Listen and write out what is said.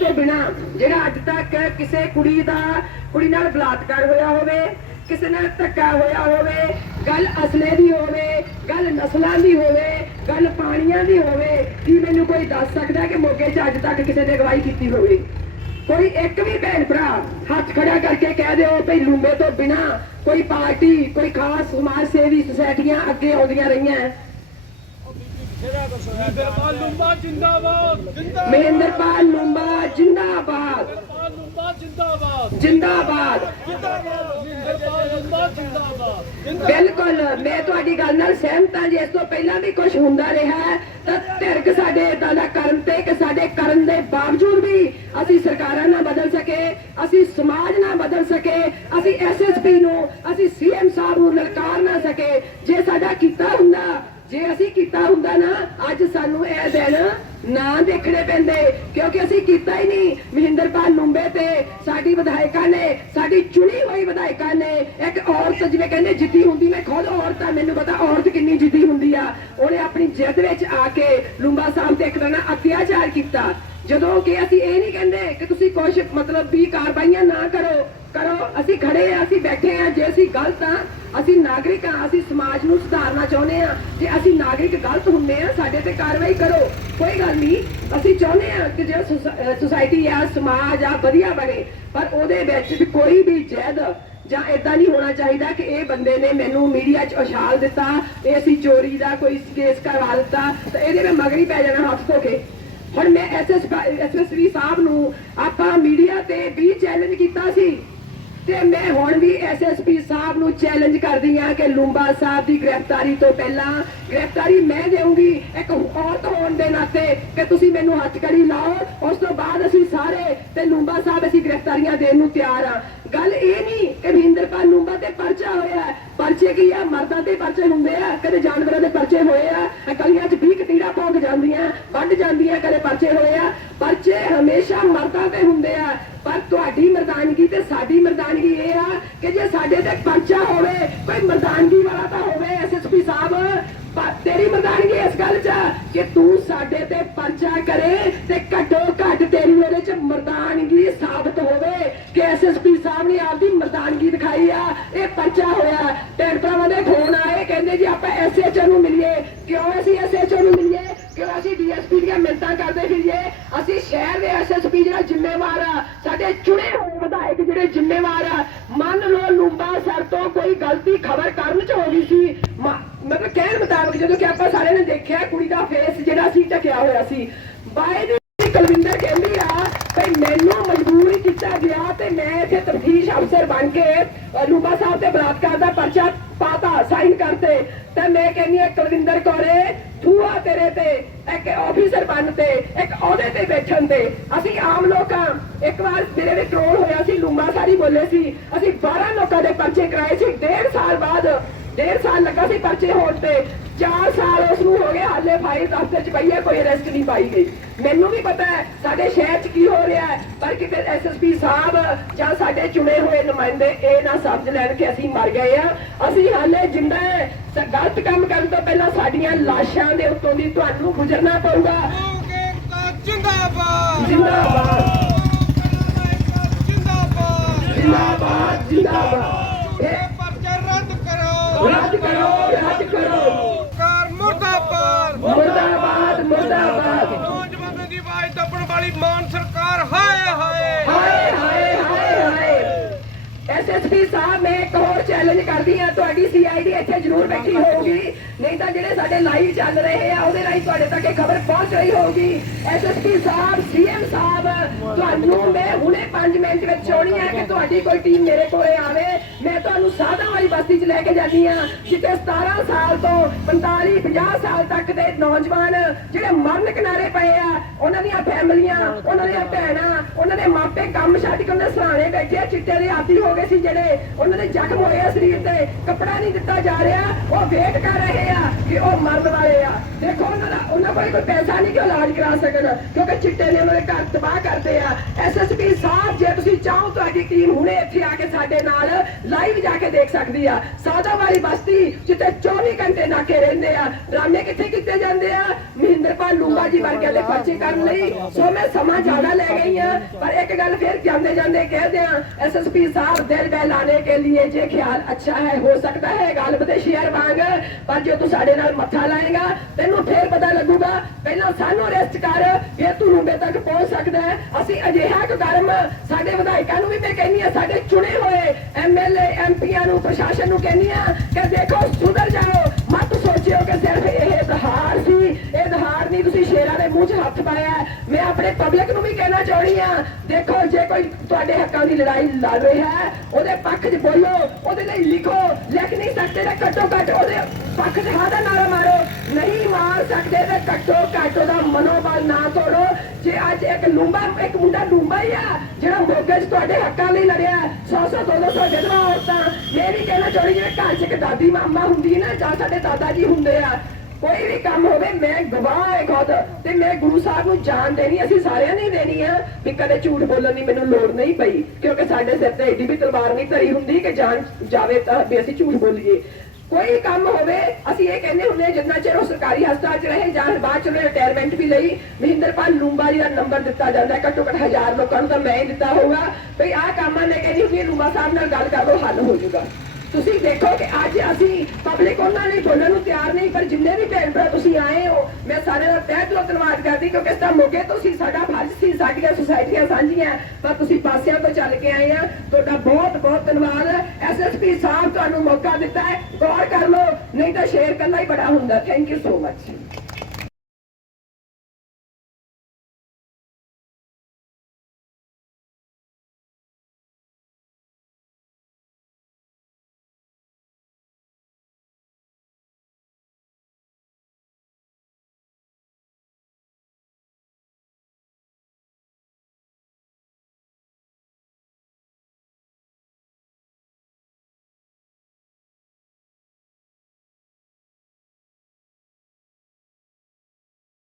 ਤੋਂ ਬਿਨਾ ਜਿਹੜਾ ਅੱਜ ਤੱਕ ਕਿਸੇ ਕੁੜੀ ਦਾ, ਕੁੜੀ ਨਾਲ ਬਲਾਤਕਾਰ ਹੋਇਆ ਹੋਵੇ, ਕਿਸੇ ਨਾਲ ਧੱਕਾ ਹੋਇਆ ਹੋਵੇ, ਗੱਲ ਅਸਲੇ ਦੀ ਹੋਵੇ, ਗੱਲ ਨਸਲਾਂ ਦੀ ਹੋਵੇ, ਗੱਲ ਪਾਣੀਆਂ ਦੀ ਹੋਵੇ, ਕੀ ਮੈਨੂੰ ਕੋਈ ਦੱਸ ਸਕਦਾ ਕਿ ਮੋਗੇ 'ਚ ਅੱਜ ਤੱਕ ਕਿਸੇ ਨੇ ਅਗਵਾਈ ਕੀਤੀ ਹੋਵੇ? ਕੋਈ ਇੱਕ ਵੀ ਭੈਣ ਭਰਾ ਹੱਥ ਖੜਾ ਕਰਕੇ ਕਹਿ ਦਿਓ ਭਈ ਲੂੰਬੇ ਤੋਂ ਬਿਨਾ ਕੋਈ ਪਾਰਟੀ, ਕੋਈ ਖਾਸ ਸਮਾਜ ਸੇਵੀ ਸੁਸਾਇਟੀਆਂ ਅੱਗੇ ਆਉਂਦੀਆਂ ਰਹੀਆਂ। ਮਹਿੰਦਰਪਾਲ ਲੰਬਾ ਜਿੰਦਾਬਾਦ। ਜਿੰਦਾਬਾਦ ਮਹਿੰਦਰਪਾਲ ਲੂੰਬਾ ਜਿੰਦਾਬਾਦ। ਮਹਿੰਦਰਪਾਲ ਲੰਬਾ ਜਿੰਦਾਬਾਦ। ਜਿੰਦਾਬਾਦ। ਜਿੰਦਾਬਾਦ ਮਹਿੰਦਰਪਾਲ ਲੰਬਾ ਜਿੰਦਾਬਾਦ। ਜਿੰਦਾਬਾਦ ਬਿਲਕੁਲ ਮੈਂ ਤੁਹਾਡੀ ਗੱਲ ਨਾਲ ਸਹਿਮਤ ਹਾਂ ਜੇ। ਇਸ ਤੋਂ ਪਹਿਲਾਂ ਵੀ ਕੁਝ ਹੁੰਦਾ ਰਿਹਾ ਹੈ, ਤਾਂ ਧਿਰਕ ਸਾਡੇ ਇਦਾਂ ਦਾ ਕਰਨ ਤੇ ਕਿ ਸਾਡੇ ਕਰਨ ਦੇ ਬਾਵਜੂਦ ਵੀ ਅਸੀਂ ਸਰਕਾਰਾਂ ਨਾ ਬਦਲ ਸਕੇ ਅਸੀਂ ਸਮਾਜ ਨਾ ਬਦਲ ਸਕੇ ਅਸੀਂ ਐਸਐਸਪੀ ਨੂੰ ਅਸੀਂ ਸੀਐਮ ਸਾਹਿਬ ਨੂੰ ਲਲਕਾਰ ਨਾ ਸਕੇ। ਜੇ ਸਾਡਾ ਕੀਤਾ ਹੁੰਦਾ ਜੇ ਅਸੀਂ ਕੀਤਾ ਹੁੰਦਾ ਨਾ, ਅੱਜ ਸਾਨੂੰ ਇਹ ਦਿਨ ਨਾ ਦੇਖਣੇ ਪੈਂਦੇ, ਕਿਉਂਕਿ ਅਸੀਂ ਕੀਤਾ ਹੀ ਨਹੀਂ। ਮਹਿੰਦਰਪਾਲ ਲੁੰਬੇ ਤੇ ਸਾਡੀ ਵਿਧਾਇਕਾ ਨੇ, ਸਾਡੀ ਚੁਣੀ ਹੋਈ ਵਿਧਾਇਕਾ ਨੇ, ਇੱਕ ਔਰਤ ਜਿਵੇਂ ਕਹਿੰਦੇ ਜਿੱਦੀ ਹੁੰਦੀ, ਮੈਂ ਖੁਦ ਔਰਤ ਆ, ਮੈਨੂੰ ਪਤਾ ਔਰਤ ਕਿੰਨੀ ਜਿੱਦੀ ਹੁੰਦੀ ਆ। ਉਹਨੇ ਆਪਣੀ ਜਿੱਦ ਵਿੱਚ ਆ ਕੇ ਲੁੰਬਾ ਸਾਹਿਬ ਤੇ ਇੱਕ ਤਰ੍ਹਾਂ ਅਤਿਆਚਾਰ ਕੀਤਾ। ਜਦੋਂ ਕਿ ਅਸੀਂ ਇਹ ਨਹੀਂ ਕਹਿੰਦੇ ਕਿ ਤੁਸੀਂ ਕੁਝ ਮਤਲਬ ਵੀ ਕਾਰਵਾਈਆਂ ਨਾ ਕਰੋ ਕਰੋ, ਅਸੀਂ ਖੜੇ ਆ ਅਸੀਂ ਬੈਠੇ ਆ ਜੇ ਅਸੀਂ ਗਲਤ ਆ ਅਸੀਂ ਨਾਗਰਿਕ ਆ ਅਸੀਂ ਸਮਾਜ ਨੂੰ ਸੁਧਾਰਨਾ ਚਾਹੁੰਦੇ ਆ ਜੇ ਅਸੀਂ ਨਾਗਰਿਕ ਗਲਤ ਹੁੰਦੇ ਆ ਸਾਡੇ ਤੇ ਕਾਰਵਾਈ ਕਰੋ। ਕੋਈ ਗੱਲ ਨਹੀਂ, ਅਸੀਂ ਚਾਹੁੰਦੇ ਆ ਕਿ ਜਿਹੜਾ ਸੁਸਾਇਟੀ ਆ, ਸਮਾਜ ਆ, ਵਧੀਆ ਬਣੇ, ਪਰ ਉਹਦੇ ਵਿੱਚ ਵੀ ਕੋਈ ਵੀ ਜੈਦ ਜਾਂ ਇਦਾਂ ਨਹੀਂ ਹੋਣਾ ਚਾਹੀਦਾ ਕਿ ਇਹ ਬੰਦੇ ਨੇ ਮੈਨੂੰ ਮੀਡੀਆ 'ਚ ਉਛਾਲ ਦਿੱਤਾ, ਇਹ ਅਸੀਂ ਚੋਰੀ ਦਾ ਕੋਈ ਕੇਸ ਕਰਵਾ ਦਿੱਤਾ, ਤਾਂ ਇਹਦੇ ਵਿੱਚ ਮਗਰੀ ਪੈ ਜਾਣਾ ਹੱਥ ਧੋ ਕੇ। ਹੁਣ ਮੈਂ ਐਸਐਸ ਐਸਐਸਵੀ ਸਾਹਿਬ ਨੂੰ ਆਪਾਂ ਮੀਡੀਆ ਤੇ ਵੀ ਚੈਲੰਜ ਕੀਤਾ ਸੀ। ਤੇ ਮੈਂ ਹੁਣ ਵੀ ਐਸਐਸਪੀ ਸਾਹਿਬ ਨੂੰ ਚੈਲੰਜ ਕਰਦੀ ਆ ਕਿ ਲੂੰਬਾ ਸਾਹਿਬ ਦੀ ਗ੍ਰਿਫਤਾਰੀ ਤੋਂ ਪਹਿਲਾਂ ਗ੍ਰਿਫਤਾਰੀ ਮੈਂ ਦੇਊਂਗੀ ਇੱਕ ਔਰਤ ਹੋਣ ਦੇ ਨਾਤੇ ਕਿ ਤੁਸੀਂ ਮੈਨੂੰ ਹੱਥਕੜੀ ਲਾਓ। ਉਸ ਤੋਂ ਬਾਅਦ ਅਸੀਂ ਸਾਰੇ ਤੇ ਲੂੰਬਾ ਸਾਹਿਬ ਅਸੀਂ ਗ੍ਰਿਫਤਾਰੀਆਂ ਦੇਣ ਨੂੰ ਤਿਆਰ ਆ ਗੱਲ ਇਹ ਨਹੀਂ ਕਿ ਮਹਿੰਦਰਪਾਲ ਲੂੰਬਾ ਤੇ ਪਰਚਾ ਹੋਇਆ ਪਰਚੇ ਕੀ ਆ? ਮਰਦਾਂ ਤੇ ਪਰਚੇ ਹੁੰਦੇ ਆ। ਕਦੇ ਜਾਨਵਰਾਂ ਦੇ ਪਰਚੇ ਹੋਏ ਆ। ਆਹ 'ਚ 20 ਕਤੀੜਾ ਭੌਂਕ ਜਾਂਦੀਆਂ, ਵੱਢ ਜਾਂਦੀਆਂ, ਕਦੇ ਪਰਚੇ ਹੋਏ ਆ। ਪਰਚੇ ਹਮੇਸ਼ਾ ਮਰਦਾਂ ਤੇ ਹੁੰਦੇ ਆ। ਪਰ ਤੁਹਾਡੀ ਮਰਦਾਨਗੀ ਤੇ ਸਾਡੀ ਮਰਦਾਨਗੀ ਇਹ ਆ ਕਿ ਜੇ ਸਾਡੇ ਤੇ ਪਰਚਾ ਹੋਵੇ, ਕੋਈ ਮਰਦਾਨਗੀ ਵਾਲਾ ਤਾਂ ਹੋਵੇ ਐਸਐਸਪੀ ਸਾਹਿਬ। ਤੇਰੀ ਮਰਦਾਨਗੀ ਇਸ ਗੱਲ 'ਚ ਕਿ ਤੂੰ ਸਾਡੇ ਤੇ ਪਰਚਾ ਕਰੇ ਤੇ ਘੱਟੋ ਘੱਟ ਤੇਰੀ ਉਹਦੇ 'ਚ ਮਰਦਾਨਗੀ ਸਾਬਤ ਹੋਵੇ ਕਿ ਐਸਐਸਪੀ ਸਾਹਿਬ ਨੇ ਆਪਦੀ ਮਰਦਾਨਗੀ ਦਿਖਾਈ ਆ ਇਹ ਹੋਇਆ ਭੈਣ ਭਰਾਵਾਂ ਦੇ ਫੋਨ ਆਏ, ਕਹਿੰਦੇ ਜੀ ਆਪਾਂ ਐਸਐਚਓ ਨੂੰ ਮਿਲੀਏ। ਕਿਉਂ ਅਸੀਂ ਐਸਐਚਓ ਨੂੰ ਮਿਲੀਏ? ਕਿਉਂ ਅਸੀਂ ਡੀਐਸਪੀ ਦੀਆਂ ਮਿੰਤਾਂ ਕਰਦੇ ਫਿਰੀਏ? ਅਸੀਂ ਸ਼ਹਿਰ ਦੇ ਐਸਐਸਪੀ ਜਿਹੜਾ ਜ਼ਿੰਮੇਵਾਰ ਆ, ਸਾਡੇ ਚੁਣੇ ਹੋਏ ਵਿਧਾਇਕ ਜਿਹੜੇ ਜ਼ਿੰਮੇਵਾਰ ਆ, ਮੰਨ ਲਓ ਲੂੰਬਾ ਸਰ ਤੋਂ ਕੋਈ ਗਲਤੀ ਖਬਰ ਕਰਨ ਚ ਹੋ ਗਈ ਸੀ ਮਤਲਬ ਕਹਿਣ ਮੁਤਾਬਕ ਜਦੋਂ ਕਿ ਆਪਾਂ ਸਾਰਿਆਂ ਨੇ ਦੇਖਿਆ, ਕੁੜੀ ਦਾ ਫੇਸ ਜਿਹੜਾ ਸੀ, ਢਕਿਆ ਹੋਇਆ ਸੀ। ਬਾਏ ਦੀ ਕੁਲਵਿੰਦਰ ਕਹਿੰਦੀ ਆ, ਭਈ ਕੀਤਾ ਗਿਆ ਤੇ ਮੈਂ ਇੱਥੇ ਤਫਤੀਸ਼ ਅਫਸਰ ਬਣ ਕੇ ਅ, ਸਾਹਿਬ ਤੇ ਬਲਾਤਕਾਰ ਦਾ ਪਰਚਾ ਪਾਤਾ ਸਾਈਨ ਕਰਤੇ। ਤੇ ਮੈਂ ਕਹਿੰਦੀ ਆ ਕੁਲਵਿੰਦਰ ਕੌਰੇ ਥੂਆ ਤੇਰੇ ਤੇ ਇੱਕ ਆਫੀਸਰ ਬਣ ਤੇ ਇੱਕ ਅਹੁਦੇ ਤੇ ਬੈਠਣ ਤੇ। ਅਸੀਂ ਆਮ ਲੋਕਾਂ ਇੱਕ ਵਾਰ ਮੇਰੇ ਵੀ ਟ੍ਰੋਲ ਹੋਇਆ ਸੀ ਲੂੰਬਾ ਸਾਰੀ ਬੋਲੇ ਸੀ ਅਸੀਂ 12 ਲੋਕਾਂ ਦੇ ਪਰਚੇ ਕਰਾਏ ਸੀ। ਡੇਢ ਸਾਲ ਬਾਅਦ ਡੇਢ ਸਾਲ ਲੱਗਾ ਸੀ ਪਰਚੇ ਹੋਣ ਤੇ। 4 ਸਾਲ ਉਸ ਨੂੰ ਹੋ ਗਏ ਹਾਲੇ ਫਾਈਲ ਦਫ਼ਤਰ ਚ ਪਈ ਹੈ ਕੋਈ ਅਰੈਸਟ ਨਹੀਂ ਪਾਈ ਗਈ। ਮੈਨੂੰ ਵੀ ਪਤਾ ਹੈ ਸਾਡੇ ਸ਼ਹਿਰ ਚ ਕੀ ਹੋ ਰਿਹਾ ਹੈ ਪਰ ਕਿਤੇ ਐਸਐਸਪੀ ਸਾਹਿਬ ਜਾਂ ਸਾਡੇ ਚੁਣੇ ਹੋਏ ਨੁਮਾਇੰਦੇ ਇਹ ਨਾ ਸਮਝ ਲੈਣ ਕਿ ਅਸੀਂ ਮਰ ਗਏ ਆ। ਅਸੀਂ ਹਾਲੇ ਜਿੰਦਾ ਹੈ ਗਲਤ ਕੰਮ ਕਰਨ ਤੋਂ ਪਹਿਲਾਂ ਸਾਡੀਆਂ ਲਾਸ਼ਾਂ ਦੇ ਉੱਤੋਂ ਦੀ ਤੁਹਾਨੂੰ ਗੁਜ਼ਰਨਾ ਪਊਗਾ। ਜਿੰਦਾਬਾਦ ਜਿੰਦਾਬਾਦ। ਜਿੰਦਾਬਾਦ। ਜਿੰਦਾਬਾਦ ਜਿੰਦਾਬਾਦ। ਇਹ ਪਰਚਾ ਰੱਦ ਕਰੋ। ਰੱਦ ਕਰੋ ਰੱਦ ਕਰੋ ਕਾਰ ਮੁਰਦਾਬਾਦ ਮੁਰਦਾਬਾਦ ਮੁਰਦਾਬਾਦ ਨੌਜਵਾਨਾਂ ਦੀ ਆਵਾਜ਼ ਦੱਬਣ ਵਾਲੀ ਮਾਨ ਸਰਕਾਰ ਹਾਏ ਹਾਏ ਹਾਏ ਹਾਏ ਹਾਏ ਹਾਏ ਐਸਐਸਪੀ ਸਾਹਿਬ ਮੈਂ ਇੱਕ ਹੋਰ ਚੈਲੰਜ ਕਰਦੀ ਆ ਤੁਹਾਡੀ ਸੀਆਈਡੀ ਇੱਥੇ ਜ਼ਰੂਰ ਬੈਠੀ ਹੋਊਗੀ। ਨਹੀਂ ਤਾਂ ਜਿਹੜੇ ਸਾਡੇ ਲਾਈਵ ਚੱਲ ਰਹੇ ਆ ਉਹਦੇ ਰਾਹੀਂ ਤੁਹਾਡੇ ਤੱਕ ਇਹ ਖਬਰ ਪਹੁੰਚ ਰਹੀ ਹੋਊਗੀ। ਐਸਐਸਪੀ ਸਾਹਿਬ ਸੀਐਮ ਸਾਹਿਬ ਤੁਹਾਨੂੰ ਮੈਂ ਹੁਣੇ 5 ਮਿੰਟ ਵਿੱਚ ਚਾਹਣੀ ਆ ਕਿ ਤੁਹਾਡੀ ਕੋਈ ਟੀਮ ਮੇਰੇ ਕੋਲੇ ਆਵੇ। ਮੈਂ ਤੁਹਾਨੂੰ ਸਾਧਾਂ ਵਾਲੀ ਬਸਤੀ 'ਚ ਲੈ ਕੇ ਜਾਂਦੀ ਆ ਜਿੱਥੇ 17 ਸਾਲ ਤੋਂ 45 50 ਸਾਲ ਤੱਕ ਦੇ ਨੌਜਵਾਨ ਜਿਹੜੇ ਮਰਨ ਕਿਨਾਰੇ ਪਏ ਆ ਉਹਨਾਂ ਦੀਆਂ ਫੈਮਲੀਆਂ ਉਹਨਾਂ ਦੀਆਂ ਭੈਣਾਂ ਉਹਨਾਂ ਦੇ ਮਾਪੇ ਕੰਮ ਛੱਡ ਕੇ ਉਹਨਾਂ ਦੇ ਸਰਾਣੇ ਬੈਠੇ ਆ, ਚਿੱਟੇ ਦੇ ਆਦੀ ਹੋ ਗਏ ਸੀ ਜਿਹੜੇ ਉਹਨਾਂ ਦੇ ਜ਼ਖਮ ਹੋਏ ਆ ਸਰੀਰ ਤੇ, ਕੱਪੜਾ ਨਹੀਂ ਦਿੱਤਾ ਜਾ ਰਿਹਾ, ਉਹ ਵੇਟ ਕਰ ਰਹੇ ਆ ਕਿ ਉਹ ਮਰਨ ਵਾਲੇ ਆ। ਦੇਖੋ ਉਹਨਾਂ ਦਾ ਉਹਨਾਂ ਕੋਲ ਕੋਈ ਪੈਸਾ ਨਹੀਂ ਕਿ ਇਲਾਜ ਕਰਾ ਸਕਣ, ਕਿਉਂਕਿ ਚਿੱਟੇ ਨੇ ਉਹਨਾਂ ਦੇ ਘਰ ਤਬਾਹ ਕਰਦੇ ਆ। ਐਸਐਸਪੀ ਸਾਹਿਬ, ਜੇ ਤੁਸੀਂ ਚਾਹੋ ਤੁਹਾਡੀ ਟੀਮ ਹੁਣੇ ਇੱਥੇ ਆ ਕੇ ਸਾਡੇ ਨਾਲ ਲਾਈਵ ਜਾ ਕੇ ਦੇਖ ਸਕਦੀ ਆ। ਸਾਦਾ ਵਾਲੀ ਬਸਤੀ, ਜਿੱਥੇ 24 ਘੰਟੇ ਨਾਕੇ ਰਹਿੰਦੇ ਆ। ਡਰਾਮੇ ਕਿੱਥੇ ਕੀਤੇ ਜਾਂਦੇ ਆ? ਮਹਿੰਦਰਪਾਲ ਲੂੰਗਾ ਜੀ ਵਰਗੇ ਦੇ ਖਰਚੇ ਕਰਨ ਲਈ। ਸੋ ਮੈਂ ਸਮਾਂ ਜ਼ਿਆਦਾ ਲੈ ਗਈ ਆ, ਪਰ ਇੱਕ ਗੱਲ ਫੇਰ ਜਾਂਦੇ ਜਾਂਦੇ ਕਹਦੇ ਆ ਐਸਐਸਪੀ ਸਾਹਿਬ, ਦਿਲ ਬਹਿਲਾਣੇ ਕੇ ਲਈ ਜੇ ਖਿਆਲ ਅੱਛਾ ਹੈ, ਹੋ ਸਕਦਾ ਹੈ ਗਾਲਬ ਤੇ ਸ਼ੇਰ ਵਾਂਗ ਪਰ ਜੇ ਤੂੰ ਸਾਡੇ ਨਾਲ ਮੱਥਾ ਲਾਏਗਾ, ਤੈਨੂੰ ਫੇਰ ਪਤਾ ਲੱਗੂਗਾ, ਪਹਿਲਾਂ ਸਾਨੂੰ ਅਰੈਸਟ ਕਰ, ਫਿਰ ਤੂੰ ਰੂਬੇ ਤੱਕ ਪਹੁੰਚ ਸਕਦਾ ਹੈ। ਅਸੀਂ ਅਜਿਹਾ ਕਰਮ ਸਾਡੇ ਵਿਧਾਇਕਾਂ ਨੂੰ ਵੀ ਮੈਂ ਕਹਿੰਦੀ ਆ ਸਾਡੇ ਚੁਣੇ ਹੋਏ ਐਮਐਲਏ ਐਮਪੀਆਂ ਨੂੰ, ਪ੍ਰਸ਼ਾਸਨ ਨੂੰ ਕਹਿੰਦੀ ਆ ਕਿ ਦੇਖੋ ਸੁਧਰ ਜਾਓ। ਮਤ ਸੋਚਿਓ ਕਿ ਸਿਰਫ ਨਹੀਂ, ਤੁਸੀਂ ਸ਼ੇਰਾਂ ਦੇ ਮੂੰਹ 'ਚ ਹੱਥ ਪਾਇਆ ਮੈਂ ਆਪਣੇ ਪਬਲਿਕ ਨੂੰ ਵੀ ਕਹਿਣਾ ਚਾਹਣੀ ਆ ਦੇਖੋ, ਜੇ ਕੋਈ ਤੁਹਾਡੇ ਹੱਕਾਂ ਦੀ ਲੜਾਈ ਲੜ ਰਿਹਾ ਹੈ, ਉਹਦੇ ਪੱਖ 'ਚ ਬੋਲੋ, ਉਹਦੇ ਲਈ ਲਿਖੋ। ਲਿਖ ਨਹੀਂ ਸਕਦੇ ਤਾਂ ਘੱਟੋ ਘੱਟ ਉਹਦੇ ਪੱਖ 'ਚ ਹਾਂ ਦਾ ਨਾਰਾ ਮਾਰੋ। ਨਹੀਂ ਮਾਰ ਸਕਦੇ ਤਾਂ ਘੱਟੋ ਘੱਟ ਉਹਦਾ ਮਨੋਬਲ ਨਾ ਤੋੜੋ। ਜੇ ਅੱਜ ਇੱਕ ਲੂੰਬਾ, ਇੱਕ ਮੁੰਡਾ ਲੂੰਬਾ ਹੀ ਆ, ਜਿਹੜਾ ਮੋਗੇ 'ਚ ਤੁਹਾਡੇ ਹੱਕਾਂ ਲਈ ਲੜਿਆ 100 100 200 ਸੌ ਵਿਧਵਾ ਔਰਤਾਂ। ਮੈਂ ਵੀ ਕਹਿਣਾ ਚਾਹੁੰਦੀ ਜਿਵੇਂ ਘਰ 'ਚ ਇੱਕ ਦਾਦੀ ਮਾਮਾ ਹੁੰਦੀ ਨਾ, ਜਾਂ ਸਾਡੇ ਦਾਦਾ ਜੀ ਹੁੰਦੇ ਆ ਕੋਈ ਵੀ ਕੰਮ ਹੋਵੇ ਮੈਂ ਗਵਾਹ ਹੈ ਖੁਦ ਤੇ ਮੈਂ ਗੁਰੂ ਸਾਹਿਬ ਨੂੰ ਜਾਣ ਦੇਣੀ ਅਸੀਂ ਸਾਰਿਆਂ ਨੇ ਦੇਣੀ ਆ। ਵੀ ਕਦੇ ਝੂਠ ਬੋਲਣ ਦੀ ਮੈਨੂੰ ਲੋੜ ਨਹੀਂ ਪਈ ਕਿਉਂਕਿ ਸਾਡੇ ਸਿਰ ਤੇ ਏਡੀ ਵੀ ਤਲਵਾਰ ਨਹੀਂ ਧਰੀ ਹੁੰਦੀ ਕਿ ਜਾਨ ਜਾਵੇ ਤਾਂ ਵੀ ਅਸੀਂ ਝੂਠ ਬੋਲੀਏ। ਕੋਈ ਕੰਮ ਹੋਵੇ ਅਸੀਂ ਇਹ ਕਹਿੰਦੇ ਹੁੰਦੇ ਹਾਂ, ਜਿੰਨਾ ਚਿਰ ਉਹ ਸਰਕਾਰੀ ਹਸਪਤਾਲ 'ਚ ਰਹੇ ਜਾਂ ਬਾਅਦ ਚ ਰਿਟਾਇਰਮੈਂਟ ਵੀ ਲਈ ਮਹਿੰਦਰਪਾਲ ਲੂੰਬਾ ਜੀ ਦਾ ਨੰਬਰ ਦਿੱਤਾ ਜਾਂਦਾ ਹੈ ਘੱਟੋ ਘੱਟ ਹਜ਼ਾਰ ਲੋਕਾਂ ਨੂੰ ਤਾਂ ਮੈਂ ਹੀ ਦਿੱਤਾ ਹੋਊਗਾ। ਵੀ ਆਹ ਕੰਮ ਆ ਕਹਿੰਦੀ ਹੁੰਦੀ ਹਾਂ, ਲੂੰਬਾ ਸਾਹਿਬ ਨਾਲ ਗੱਲ ਕਰ ਲਓ ਹੱਲ ਹੋ ਜਾਊਗਾ। ਤੁਸੀਂ ਦੇਖੋ ਕਿ ਅੱਜ ਅਸੀਂ ਪਬਲਿਕ ਉਹਨਾਂ ਲਈ ਬੋਲਣ ਨੂੰ ਤਿਆਰ ਨਹੀਂ, ਪਰ ਜਿੰਨੇ ਵੀ ਭੈਣ ਭਰਾ ਤੁਸੀਂ ਆਏ ਹੋ, ਮੈਂ ਸਾਰੇ ਦਾ ਤਹਿ ਦਿਲੋਂ ਧੰਨਵਾਦ ਕਰਦੀ ਕਿਉਂਕਿ ਇਸ ਤਾਂ ਮੌਕੇ ਤੋਂ ਸੀ, ਸਾਡਾ ਫਰਜ਼ ਸੀ, ਸਾਡੀਆਂ ਸੁਸਾਇਟੀਆਂ ਸਾਂਝੀਆਂ, ਪਰ ਤੁਸੀਂ ਪਾਸਿਆਂ ਤੋਂ ਚੱਲ ਕੇ ਆਏ ਆ। ਤੁਹਾਡਾ ਬਹੁਤ ਬਹੁਤ ਧੰਨਵਾਦ। ਐਸਐਸਪੀ ਸਾਹਿਬ ਤੁਹਾਨੂੰ ਮੌਕਾ ਦਿੱਤਾ ਹੈ। ਗੌਰ ਕਰ ਲਓ, ਨਹੀਂ ਤਾਂ ਸ਼ੇਰ ਕੱਲਾ ਹੀ ਬੜਾ ਹੁੰਦਾ। Thank you so much